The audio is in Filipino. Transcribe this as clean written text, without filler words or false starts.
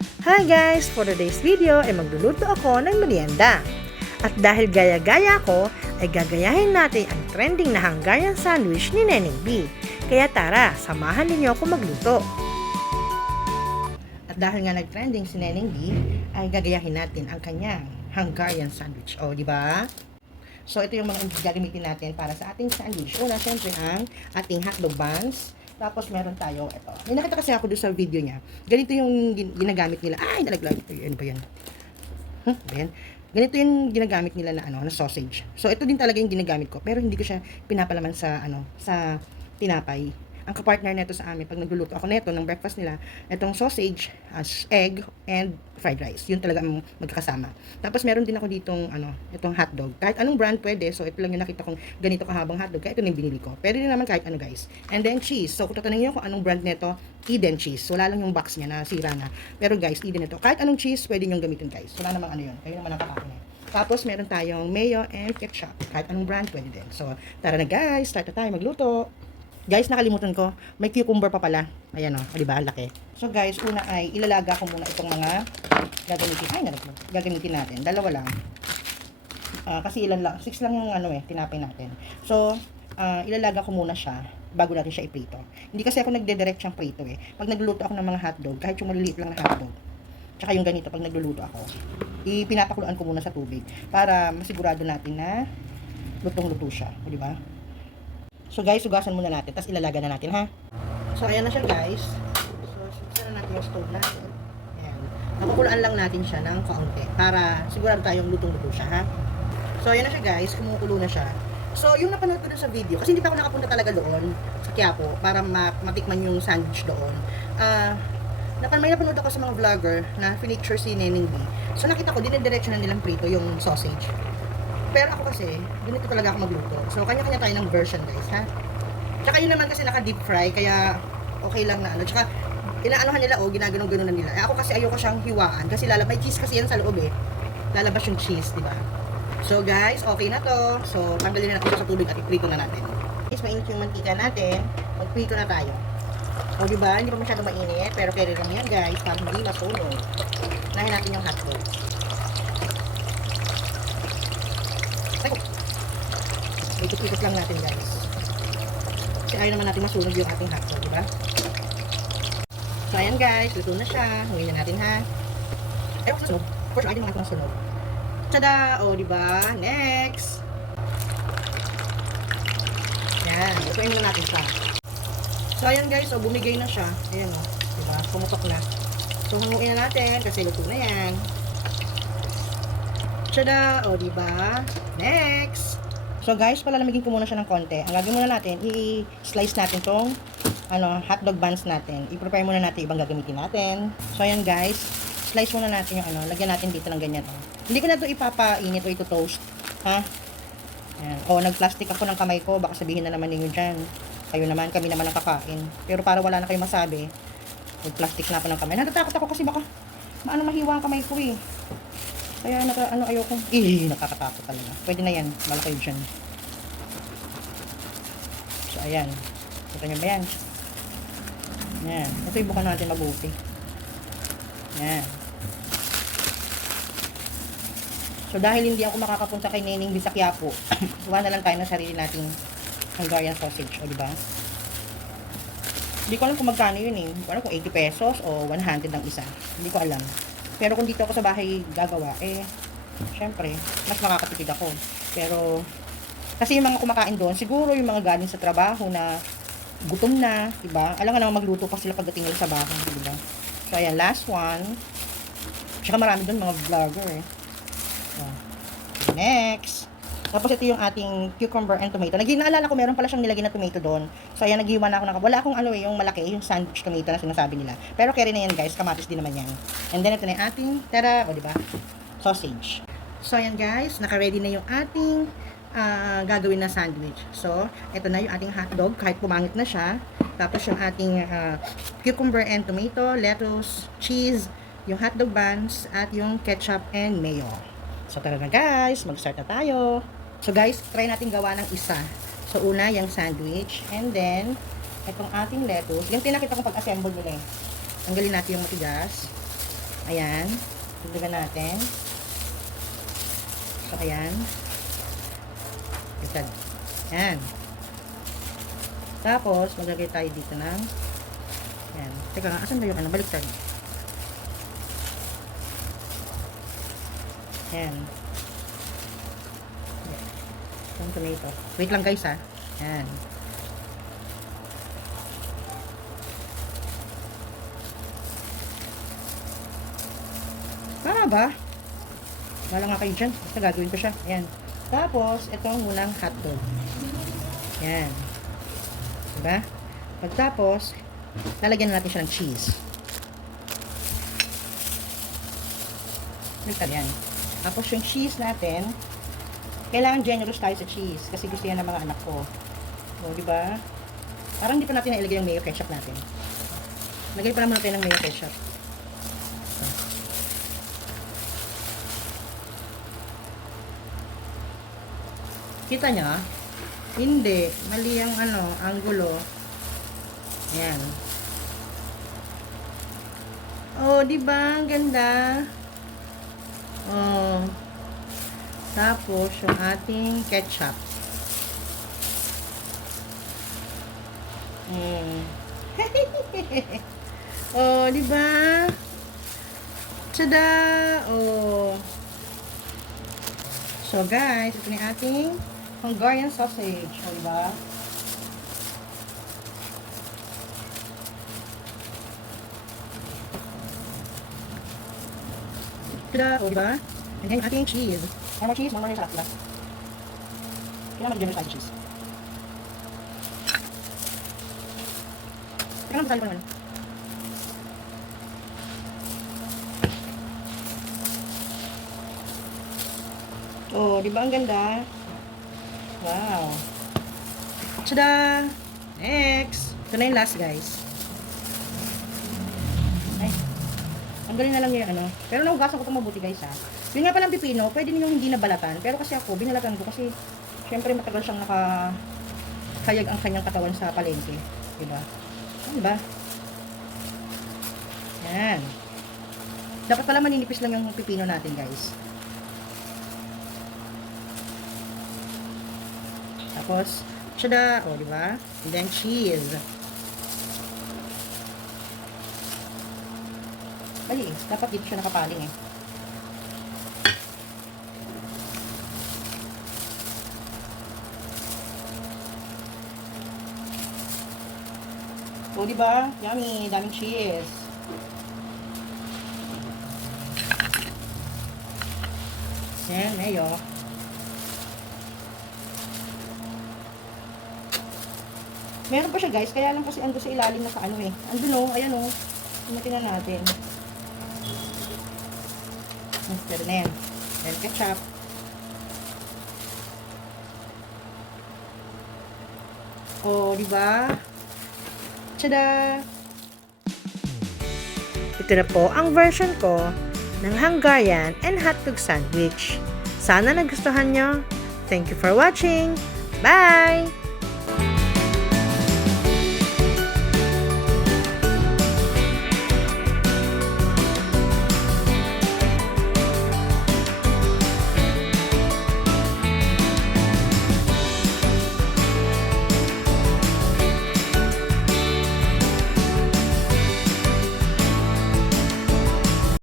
Hi guys! For today's video ay magluluto ako ng merienda. At dahil gaya-gaya ko, ay gagayahin natin ang trending na Hungarian sandwich ni Neneng B. Kaya tara, samahan ninyo ako magluto. At dahil nga nag-trending si Neneng B, ay gagayahin natin ang kanyang Hungarian sandwich. O, di ba? So, ito yung mga gagamitin natin para sa ating sandwich. Una, syempre, ang ating hotdog buns. Tapos, meron tayo, ito. May nakita kasi ako doon sa video niya. Ganito yung ginagamit nila. Ay, nalaglag. Ano ba yan? Ayan. Ganito yung ginagamit nila na sausage. So, ito din talaga yung ginagamit ko. Pero hindi ko siya pinapalaman sa, sa tinapay. Ang kapartner nito sa amin, pag nagluluto ako nito ng breakfast nila, itong sausage, egg, and fried rice. Yun talaga ang magkakasama. Tapos meron din ako ditong, itong hotdog. Kahit anong brand pwede. So, ito lang yung nakita kong ganito kahabang hotdog. Kaya ito na yung binili ko. Pwede din naman kahit ano, guys. And then cheese. So, kung tatanungin nyo kung anong brand nito, Eden cheese. Wala lang yung box niya na sira na. Pero guys, Eden ito. Kahit anong cheese, pwede nyo gamitin, guys. Wala namang ano yun. Kayo naman ang kakakanya. Tapos, meron tayong mayo and ketchup. Kahit anong brand, pwede din. So, tara na guys. Start na tayo magluto. Guys, nakalimutan ko, may cucumber pa pala. Ayan o, di ba? Laki. So guys, una ay ilalaga ko muna itong mga gagamitin natin. Dalawa lang. Kasi ilan lang, 6 lang yung tinapay natin. So, ilalaga ko muna siya bago natin siya iprito. Hindi kasi ako nagde-direct siyang prito eh. Pag nagluluto ako ng mga hotdog, kahit yung maliliit lang na hotdog, tsaka yung ganito, pag nagluluto ako, pinapakuluan ko muna sa tubig para masigurado natin na lutong-luto siya. O, di ba? So guys, sugasan muna natin, tapos ilalaga na natin, ha? So ayan na siya guys. So suksan na natin yung stove natin. Ayan. Nakukulaan lang natin siya ng kaunti para sigurado tayong lutong-luto siya, ha? So ayan na siya guys, kumukulo na siya. So yung napanood ko dun sa video, kasi hindi pa ako nakapunta talaga doon sa Quiapo para matikman yung sandwich doon. May napanood ako sa mga vlogger na finicture si Neneng B. So nakita ko, dinidiretso na nilang prito yung sausage. Pero ako kasi, ganito talaga ako magluto. So, kanya-kanya tayo ng version, guys, ha? Tsaka yun naman kasi naka-deep fry, kaya okay lang na Tsaka, inaanohan nila, ginaganon-ganon na nila. Ako kasi ayoko siyang hiwaan, kasi may cheese kasi yan sa loob, eh. Lalabas yung cheese, diba? So, guys, okay na to. So, tanggalin na natin sa tubig at iprito na natin. Guys, mainit yung mantika natin. Magprito na tayo. O, diba? Hindi pa masyado mainit, pero pwede lang yan, guys, para hindi masunog. Unahin natin yung hotdog. Ikot-ikot lang natin guys. Kasi ayaw naman natin masunog yung ating hotdog, diba? So ayan guys, luto na siya. Hungin na natin ha. Ayaw ko sunog. Of course, ayaw naman ako sunog. Tada! O, diba? Next! Yan, lutuin muna natin siya. So ayan guys, bumigay na siya. Ayan o, diba? Pumutok na. So hungin na natin kasi luto na yan. Tada! O, diba? Next! So guys, palalamigin ko muna siya ng konti. Ang gagawin muna natin, i-slice natin tong hotdog buns natin. I-prepare muna natin ibang gagamitin natin. So ayan guys, slice muna natin yung lagyan natin dito ng ganyan. Hindi ko na ito ipapainit o ito-toast. Ha? Ayan. O, nag-plastic ako ng kamay ko. Baka sabihin na naman ninyo dyan. Kayo naman, kami naman ang kakain. Pero para wala na kayo masabi, nag-plastic na ako ng kamay. Natatakot ako kasi baka mahiwa ang kamay ko eh. Kaya ayoko. Nakakatakot talaga. Pwede na yan. Malaki dyan. So, ayan. Kita nyo ba yan? Ayan. Ito ibukan natin mabuti. Ayan. So, dahil hindi ako makakapunta kay Neneng B sa Quiapo, gawa na lang tayo ng sarili nating Hungarian sausage. O, diba? Hindi ko alam kung magkano yun eh. Hindi ko alam kung 80 pesos o 100 ang isa. Hindi ko alam. Pero kung dito ako sa bahay gagawa, syempre, mas makakatipid ako. Pero, kasi yung mga kumakain doon, siguro yung mga galing sa trabaho na gutom na, diba? Alam nga naman magluto pa sila pagdating nila sa bahay, diba? So, ayan, last one. Tsaka marami doon mga vlogger, eh. So, next. Tapos ito yung ating cucumber and tomato. Naalala ko, meron pala siyang nilagay na tomato doon. So, ayan, naghiwa na ako. Wala akong yung malaki, yung sandwich tomato na sinasabi nila. Pero carry na yan, guys. Kamatis din naman yan. And then, ito na yung ating, tara, o, diba? Sausage. So, ayan, guys. Naka-ready na yung ating gagawin na sandwich. So, ito na yung ating hotdog, kahit pumangit na siya. Tapos, yung ating cucumber and tomato, lettuce, cheese, yung hotdog buns, at yung ketchup and mayo. So, tara na, guys. Mag-start na tayo. So guys, try natin gawa ng isa. So una, yung sandwich. And then, itong ating lettuce. Yung tinakita ko pag-assemble nila eh. Tanggalin natin yung matigas. Ayan. Dagdagan natin. So, ayan. Baliktad. Ayan. Tapos, maglagay tayo dito ng ayan. Teka nga, asan ba yung ano? Baliktad. Ayan. Yung tomato. Wait lang guys ha. Ayan. Tama ba? Wala nga kayo dyan. Basta gagawin ko siya. Ayan. Tapos, itong munang hotdog. Ayan. Diba? Pagtapos, lalagyan natin siya ng cheese. Baliktad yan. Tapos yung cheese natin, kailangan generous tayo sa cheese kasi gusto yan ng mga anak ko. O, di ba? Parang hindi pa natin nailagay yung mayo ketchup natin. Lagay pa naman natin ng mayo ketchup. Kita niya? Hindi. Mali ang ano, anggulo. Ayan. Oh, di ba? Ang ganda. Oh. Tapos, yung ating ketchup. Oh, di ba? Tada! Oh. So, guys, ito na ating Hungarian sausage. O, di ba? Tada! O, di ba? And then, ating cheese. More cheese, more sarap, diba? Kailangan mag-generous tayo cheese. Kailangan masali pa naman. Oh, di ba ang ganda? Wow. Tada! Next! Ito na yung last, guys. Ay. Ang galing na lang yung ano. Pero nahugasan ko ito mabuti, guys, ha. Yun nga palang pipino, pwede ninyong hindi nabalatan. Pero kasi ako, binalatan ko kasi syempre matagal siyang nakahayag ang kanyang katawan sa palengke. Diba? Diba? Yan. Dapat pala maninipis lang yung pipino natin, guys. Tapos, tada! O, diba? And then, cheese. Mali eh. Dapat dito siya nakapaling eh. O, diba? Yummy. Daming cheese. Yan, mayo. Meron pa siya, guys. Kaya lang kasi ando sa ilalim na sa ano eh. Andun o. Ayan o. Tumatin na natin. Pero na yan. Then ketchup. O, diba? Tada! Ito na po ang version ko ng Hungarian and hotdog sandwich. Sana nagustuhan nyo. Thank you for watching. Bye!